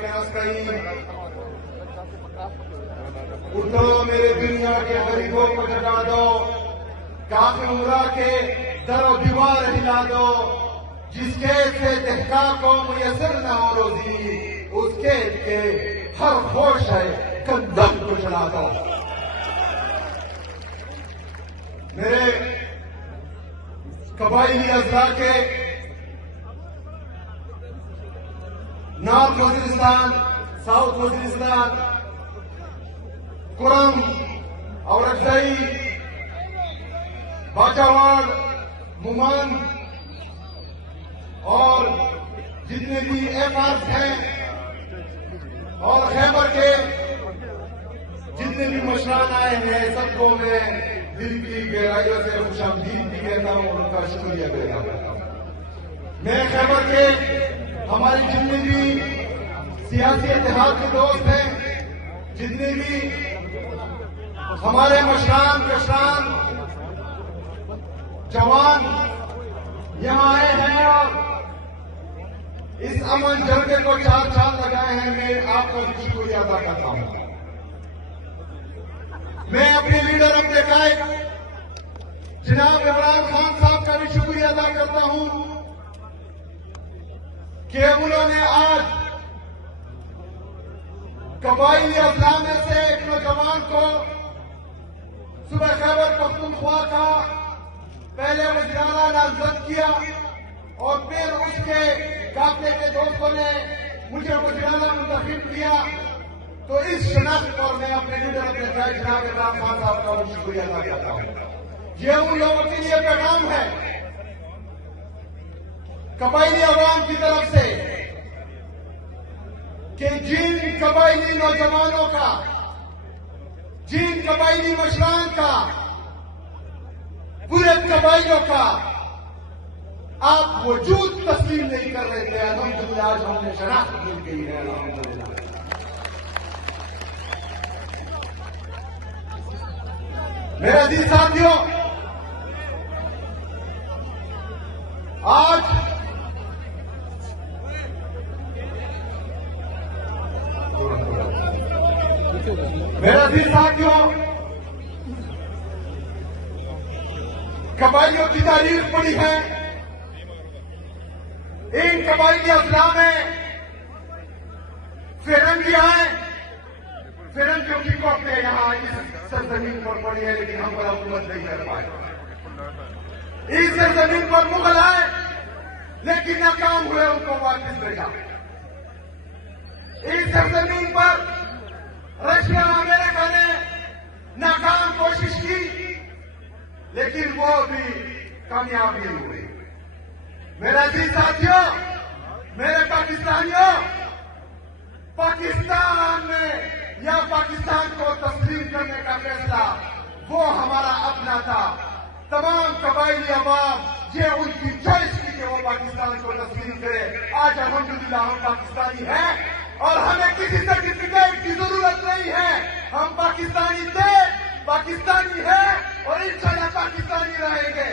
کے نستعین اٹھو میرے دنیا کے غریبوں کو جگا دو، کافر عمرہ کے در و دیوار ہلا دو، جس کھیت سے دہقان کو میسر نہ ہو روزی، اس کھیت کے ہر خوش ہے کندم کو چلا دو۔ میرے قبائلی اضلاع کے نارتھ وزیرستان، ساؤتھ وزیرستان، کرم، اورکزئی، باچاواڑ، مومن اور جتنے بھی ایفارس ہیں اور خیبر کے جتنے بھی مشران آئے ہیں، سب کو میں دل کی گہرائیوں سے خوش آمدید بھی کہتا ہوں اور ان کا شکریہ ادا کرتا ہوں۔ میں خیبر کے ہماری جتنے بھی سیاسی اتحاد کے دوست ہیں، جتنے بھی ہمارے مشران کشران جوان یہاں آئے ہیں اور اس امن جلدے کو 4 چاند لگائے ہیں، میں آپ کا بھی شکریہ ادا کرتا ہوں۔ میں اپنے لیڈر اپنے قائد جناب عمران خان صاحب کا بھی شکریہ ادا کرتا ہوں کہ انہوں نے آج قبائلی اضلاع میں سے ایک نوجوان کو صوبہ خیبر پختونخوا کا پہلے وزیر اعلیٰ نامزد کیا اور پھر اس کے قافلے کے دوستوں نے مجھے وزیر اعلیٰ منتخب کیا، تو اس شناخت پر میں اپنے لیڈر اپنے قائد جناب عمران خان صاحب کا بھی شکریہ ادا کرتا ہوں۔ یہ ان لوگوں کے لیے پیغام ہے قبائلی عوام کی طرف سے کہ جن قبائلی نوجوانوں کا، جن قبائلی مشران کا، پورے قبائلیوں کا آپ وجود تسلیم نہیں کر رہے تھے، الحمدللہ آج ہم نے شناخت مل گئی ہے الحمدللہ۔ میرے عزیز ساتھیوں، آج میرے عزیز ساتھیوں، قبائلیوں کی تاریخ پڑی ہے۔ ان قبائلی اضلاع میں فرنگی آئے، فرنگیوں کی کوٹیں یہاں اس سرزمین پر پڑی ہے، لیکن ہم پر حکومت نہیں کر پائے۔ اس سرزمین پر مغل آئے لیکن ناکام ہوئے، ان کو واپس بھیجا۔ اس سرزمین پر رشیا امریکہ نے ناکام کوشش کی لیکن وہ بھی کامیاب نہیں ہوئی۔ میرے عزیز ساتھیوں، میرے پاکستانیوں، پاکستان میں یا پاکستان کو تسلیم کرنے کا فیصلہ وہ ہمارا اپنا تھا۔ تمام قبائلی عوام یہ ان کی چوائس تھی کہ وہ پاکستان کو تسلیم کرے۔ آج الحمدللہ ہم پاکستانی ہیں اور ہمیں کسی سرٹیفکیٹ کی ضرورت نہیں ہے۔ ہم پاکستانی تھے، پاکستانی ہیں اور انشاءاللہ پاکستانی رہیں گے۔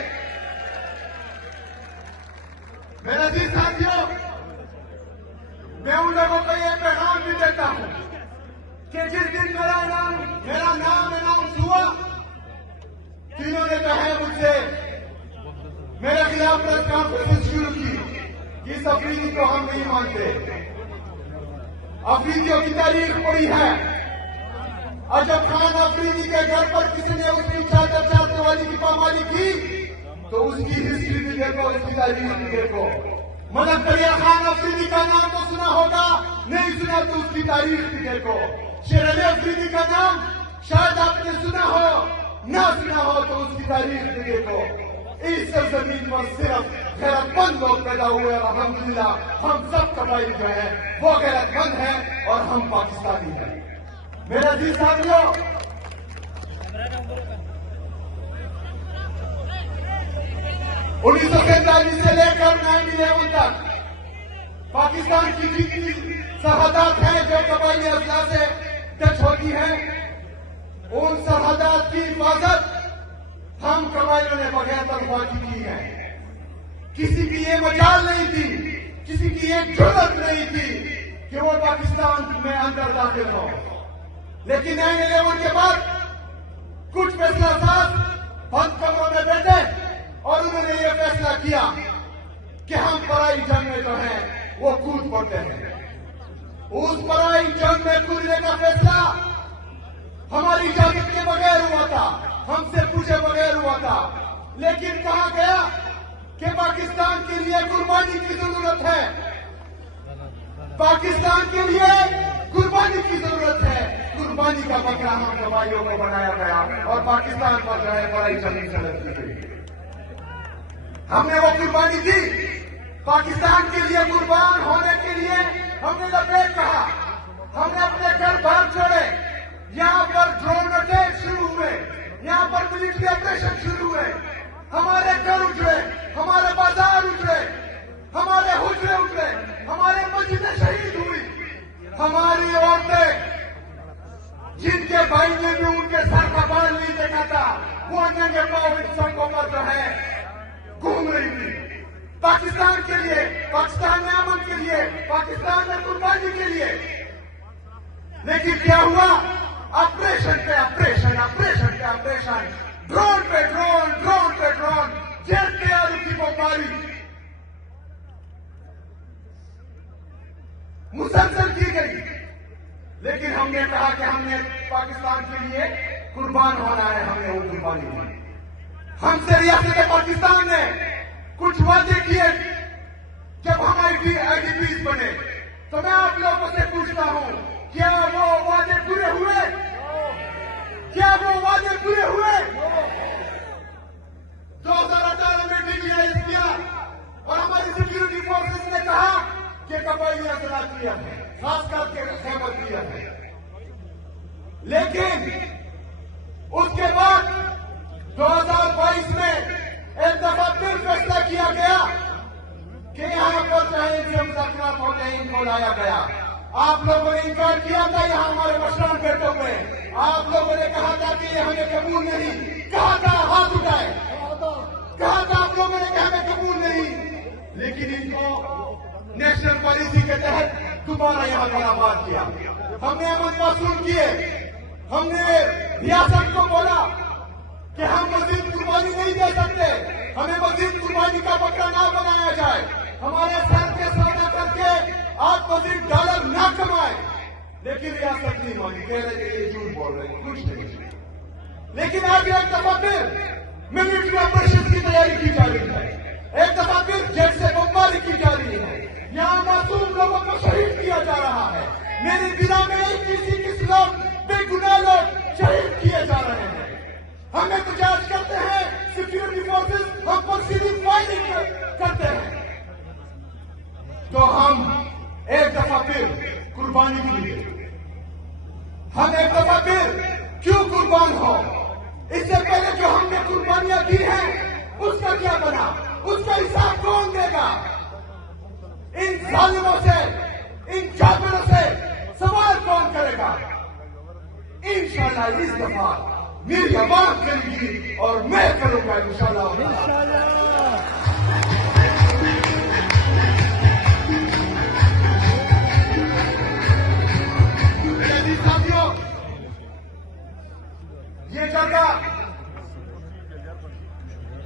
میرے عزیز ساتھیوں، میں ان لوگوں کو یہ پیغام بھی دیتا ہوں کہ جس دن میرا نام اناؤنس ہوا، تینوں نے کہا مجھ سے، میرے خلاف پریس کانفرنس شروع کی، اس افریدی کو ہم نہیں مانتے۔ افریدیوں کی تاریخ پڑی ہے۔ عجب خان افریدی کے گھر پر کسی نے اس کی چادر چاہتے والی کی پامالی کی تو اس کی ہسٹری بھی دیکھو، اس کی تاریخ بھی دیکھو۔ ملک دریا خان افریدی کا نام تو سنا ہوگا، نہیں سنا تو اس کی تاریخ بھی دیکھو۔ شیر علی افریدی کا نام شاید آپ نے سنا ہو، نہ سنا ہو تو اس کی تاریخ بھی دیکھو۔ اس سرزمین پر صرف غیرت مند لوگ پیدا ہوئے اور الحمدللہ ہم سب قبائل جو ہیں وہ غیرت مند ہیں اور ہم پاکستانی ہیں۔ میرے عزیز ساتھیوں، 1947 سے لے کر 9/11 تک پاکستان کی جتنی سرحدات ہیں جو قبائلی اضلاع سے ٹچ ہوتی ہیں، ان سرحدات کی حفاظت ہم قبائلیوں نے بغیر تنخواہ کی ہے۔ کسی کی یہ مجال نہیں تھی، کسی کی یہ جرأت نہیں تھی کہ وہ پاکستان میں اندر داخل ہو. لیکن 9/11 کے بعد کچھ فیصلہ ساز بند کمروں میں بیٹھے اور انہوں نے یہ فیصلہ کیا کہ ہم پرائی جنگ میں جو ہیں وہ کود پڑتے ہیں. اس پرائی جنگ میں کودنے کا فیصلہ ہماری اجازت کے بغیر ہوا تھا, ہم سے پوچھے بغیر ہوا تھا. لیکن کہا گیا کہ پاکستان کے لیے قربانی کی ضرورت ہے, پاکستان کے لیے قربانی کی ضرورت ہے. قربانی کا بکرا ہم کمائیوں کو بنایا گیا اور پاکستان پر جو ہے بڑائی زمین سلط کی گئی. ہم نے وہ قربانی دی. پاکستان کے لیے قربان ہونے کے لیے ہم نے لبیک کہا. ہم نے اپنے گھر باہر چھوڑے. یہاں پر ڈرون اٹیک شروع ہوئے, یہاں پر ملٹری آپریشن شروع ہوئے. ہمارے گھر اجڑے, ہمارے بازار اجڑے, ہمارے حجرے اجڑے, ہمارے مسجدیں شہید ہوئی. ہماری عورتیں جن کے بھائی نے بھی ان کے سر کا بال نہیں دیکھا تھا وہ ننگے پاؤں ان سڑکوں پر جو ہے گھوم رہی تھی. پاکستان کے لیے, پاکستان میں امن کے لیے, پاکستان میں قربانی کے لیے. لیکن کیا ہوا؟ آپریشن پہ آپریشن, آپریشن پہ آپریشن, ڈرون پہ ڈرون, ڈرون پہ ڈرون, جیٹ کے آلو کی بمباری مسلسل کی گئی. لیکن ہم نے کہا کہ ہم نے پاکستان کے لیے قربان ہونا ہے, ہم نے وہ قربانی دی. ہم سے ریاست پاکستان نے کچھ وعدے کیے جب ہم آئی ڈی پیز بنے. تو میں آپ لوگوں سے پوچھتا ہوں, کیا وہ وعدے پورے ہوئے؟ کیا وہ وعدے پورے ہوئے؟ 2018 میں DDIS کیا اور ہماری سیکورٹی فورسز نے کہا کہ قبائلی اضلاع کیا ہے, خاص کر کے خیبر کیا ہے. لیکن اس کے بعد 2022 میں ایک دفعہ پھر فیصلہ کیا گیا کہ یہاں پر چاہے جو مذاکرات ہوتے ہیں ان کو لایا گیا. آپ لوگوں نے انکار کیا تھا, یہاں ہمارے مشران بیٹھے ہوئے. آپ لوگوں نے کہا تھا کہ یہ ہمیں قبول نہیں, کہا تھا ہاتھ اٹھائے, کہا تھا آپ لوگوں نے کہ ہمیں قبول نہیں. لیکن ان کو نیشنل پالیسی کے تحت دوبارہ یہاں پر آباد کیا. ہم نے امن معصوم کیے. ہم نے ریاست کو بولا کہ ہم مزید قربانی نہیں دے سکتے, ہمیں مزید قربانی کا بکرا نہ بنایا جائے. ہمارے سر کے سودا کر کے آپ مزید ڈالر نہ کمائیں. لیکن ریاست نہیں مانی, کہہ رہے کہ یہ جھوٹ بول رہے ہیں, کچھ نہیں. لیکن آج ایک دفعہ پھر ملٹری آپریشن کی تیاری کی جا رہی ہے, ایک دفعہ پھر جیٹ سے بمباری کی جا رہی ہے. یہاں معصوم لوگوں کو شہید کیا جا رہا ہے. میری ضلع میں 21 لوگ بے گناہ لوگ شہید کیے جا رہے ہیں. ہم احتجاج کرتے ہیں, سیکورٹی فورسز ہم پر سیدھی فائرنگ کرتے ہیں. تو ہم ایک دفعہ پھر قربانی کے لیے, ہم ایک دفعہ پھر کیوں قربان ہو؟ اس سے پہلے جو ہم نے قربانیاں دی ہیں اس کا کیا بنا؟ اس کا حساب کون دے گا؟ ان ظالموں سے, ان جابروں سے سوال کون کرے گا؟ انشاءاللہ اس دفعہ میری آواز کرے گی اور میں کروں گا انشاءاللہ. یہ جگہ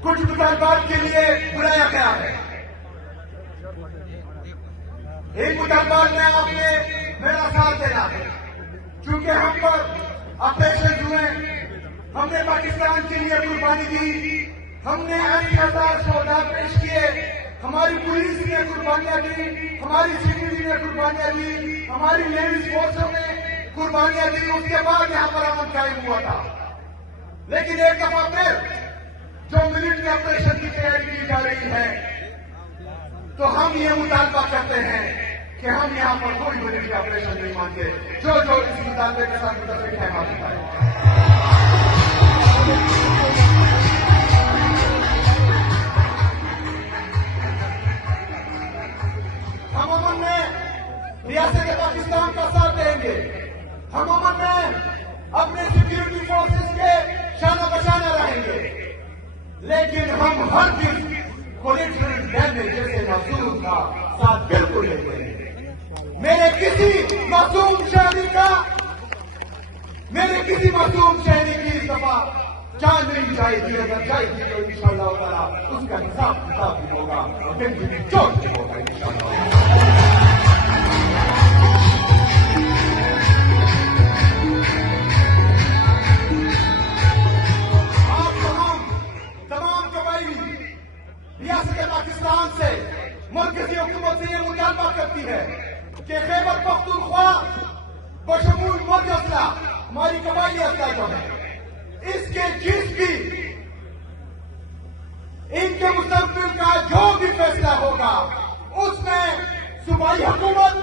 کچھ مطالبات کے لیے بلایا گیا ہے. ایک مطالبات میں آپ نے میرا ساتھ دینا ہے. چونکہ ہم پر آپریشن ہوئے, ہم نے پاکستان کے لیے قربانی دی, ہم نے 80,000 شہداء پیش کیے, ہماری پولیس نے قربانیاں دی, ہماری سیکورٹی نے قربانیاں دی, ہماری لیڈیز فورسوں نے قربانیاں دی. اس کے بعد یہاں پر امن قائم ہوا تھا. لیکن ایک دفعہ پھر جو ملٹری آپریشن کی تیاری کی جا رہی ہے, تو ہم یہ مطالبہ کرتے ہیں کہ ہم یہاں پر کوئی ملٹری آپریشن نہیں مانتے. جو اس مطالبے کے ساتھ متفق ہے ہماری بتائیں. ہم امن میں ریاست پاکستان کا ساتھ دیں گے. ہم امن میں اپنے سیکورٹی فورسز کے شانہ بشانہ رہیں گے. لیکن ہم ہر چیز کولیٹرل ڈیمیج جیسے محسوس کا ساتھ بالکل نہیں دیں گے. میرے کسی معصوم شہری کی اس دفعہ جان نہیں جائے گی. اگر جائے گی تو انشاءاللہ تعالی اس کا حساب کتاب بھی ہوگا اور زندگی بھی چوٹ بھی ہوگا انشاءاللہ. ریاست پاکستان سے مرکزی حکومت سے یہ مطالبہ کرتی ہے کہ خیبر پختونخوا بشمول مرد اضلاع ہماری قبائلی اضلاع جو ہے اس کے جس بھی ان کے مستقبل کا جو بھی فیصلہ ہوگا اس میں صوبائی حکومت،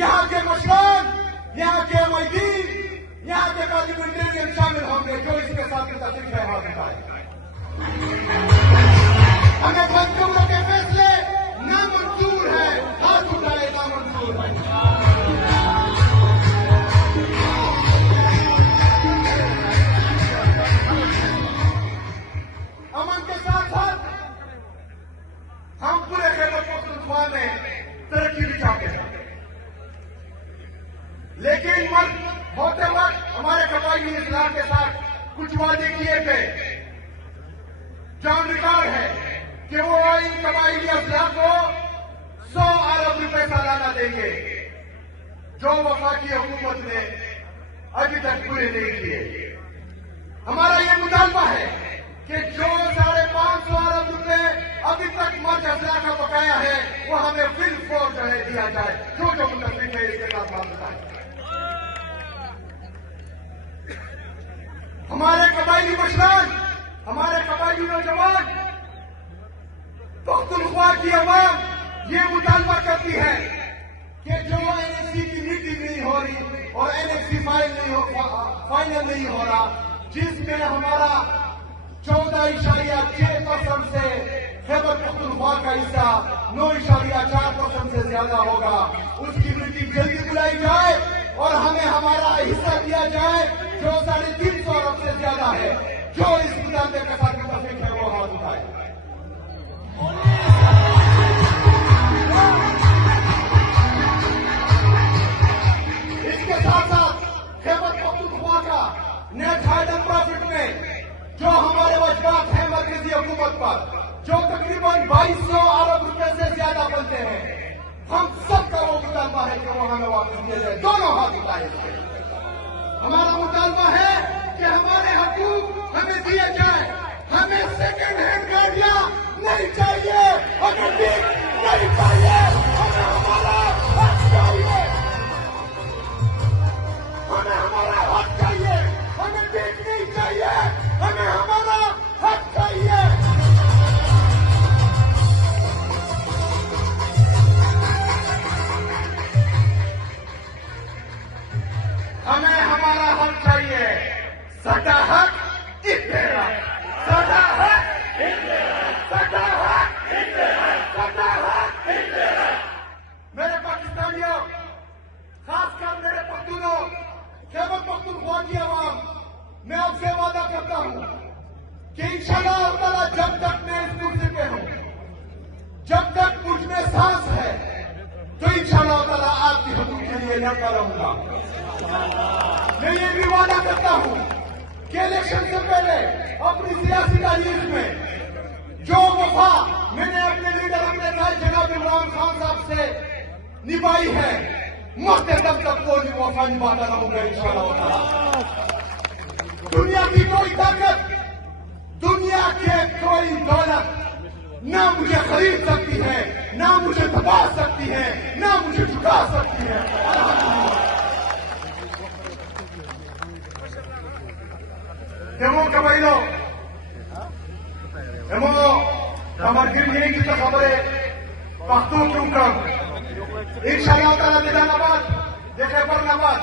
یہاں کے مشران، یہاں کے معیدین، یہاں کے پارلیمنٹرین شامل ہوں گے جو اس کے ساتھ متفق ہے. ہاتھ اٹھائے. ہمیں مزدوروں کے فیصلے نامنظور ہیں. ہاتھ اٹھائے. نامنظور ہے. امن کے ساتھ ساتھ ہم پورے خیبر پختونخوا میں ترقی بھی چاہتے ہیں، لیکن ہوتے وقت ہمارے قبائلی اضلاع کے ساتھ کچھ وعدے کیے گئے. جان ریکارڈ ہے کہ وہ ان قبائلی اضلاع کو 100 ارب روپے سالانہ دیں گے، جو وفاقی حکومت نے ابھی تک پورے نہیں کیے. ہمارا یہ مطالبہ ہے کہ جو 550 ارب روپے ابھی تک مرج اضلاع کا بقایا ہے وہ ہمیں فل فور جو ہے دیا جائے. جو متفق ہے اس کے ساتھ بات بتائیں. ہمارے قبائلی مشران، ہمارے قبائلی نوجوان، پختونخوا کی عوام یہ مطالبہ کرتی ہے کہ جو NSC کی میٹنگ نہیں ہو رہی اور NSC فائنل نہیں ہو رہا، جس میں ہمارا 14.6% سے خیبر پختونخوا کا حصہ 9.4% سے زیادہ ہوگا، اس کی میٹنگ جلدی بلائی جائے اور ہمیں ہمارا حصہ دیا جائے جو 350 ارب سے زیادہ ہے. جو اس مطالبے کے ساتھ متفق ہے وہ ہاتھ اٹھائے. اس کے ساتھ ساتھ خیبر پختونخوا کا نیٹ ہائیڈ اینڈ پروفٹ میں جو ہمارے واجبات ہیں مرکزی حکومت پر، جو تقریباً 2200 ارب روپے سے زیادہ بنتے ہیں، ہم سب کا وہ مطالبہ ہے کہ وہ ہمیں واپس دیا جائے. دونوں ہاتھ اٹھائے. ہمارا مطالبہ ہے کہ ہمارے حقوق ہمیں دیے جائیں. ہمیں سیکنڈ ہینڈ گاڑیاں نہیں چاہیے، ہمیں نہیں چاہیے. ہمیں ہمارا حق چاہیے. ہمیں ہمارا حق چاہیے. ہمیں بیچ نہیں چاہیے. ہمیں ہمارا حق چاہیے. ہمیں ہمارا حق چاہیے. سدا حق اتنا، سدا حق اتنا، سدا حق اتنا، سدا حق اتنا. میرے پاکستانیوں، خاص کر میرے پختونوں، خیبر پختونخوا کی عوام، میں آپ سے وعدہ کرتا ہوں کہ انشاءاللہ تعالیٰ جب تک میں اس کرسی پہ ہوں، جب تک مجھ میں سانس ہے، تو انشاءاللہ تعالیٰ آپ کی حقوق کے لیے لڑتا رہوں گا. میں یہ بھی وعدہ کرتا ہوں کہ الیکشن سے پہلے اپنی سیاسی تاریخ میں جو وفا میں نے اپنے لیڈر اپنے قائد جناب عمران خان صاحب سے نبھائی ہے، مرتے دم تک وہ وفا نبھاتا رہوں گا انشاءاللہ تعالیٰ. دنیا کی کوئی طاقت، دنیا کے کوئی دولت نہ مجھے خرید سکتی ہے، نہ مجھے دبا سکتی ہے، نہ مجھے جھکا سکتی ہے. ایمو قبائلو ایمو ہمار گرمی کی خبریں پختون کیوں کم انشاءاللہ تعالیٰ دیدان آباد دیکھے برن آباد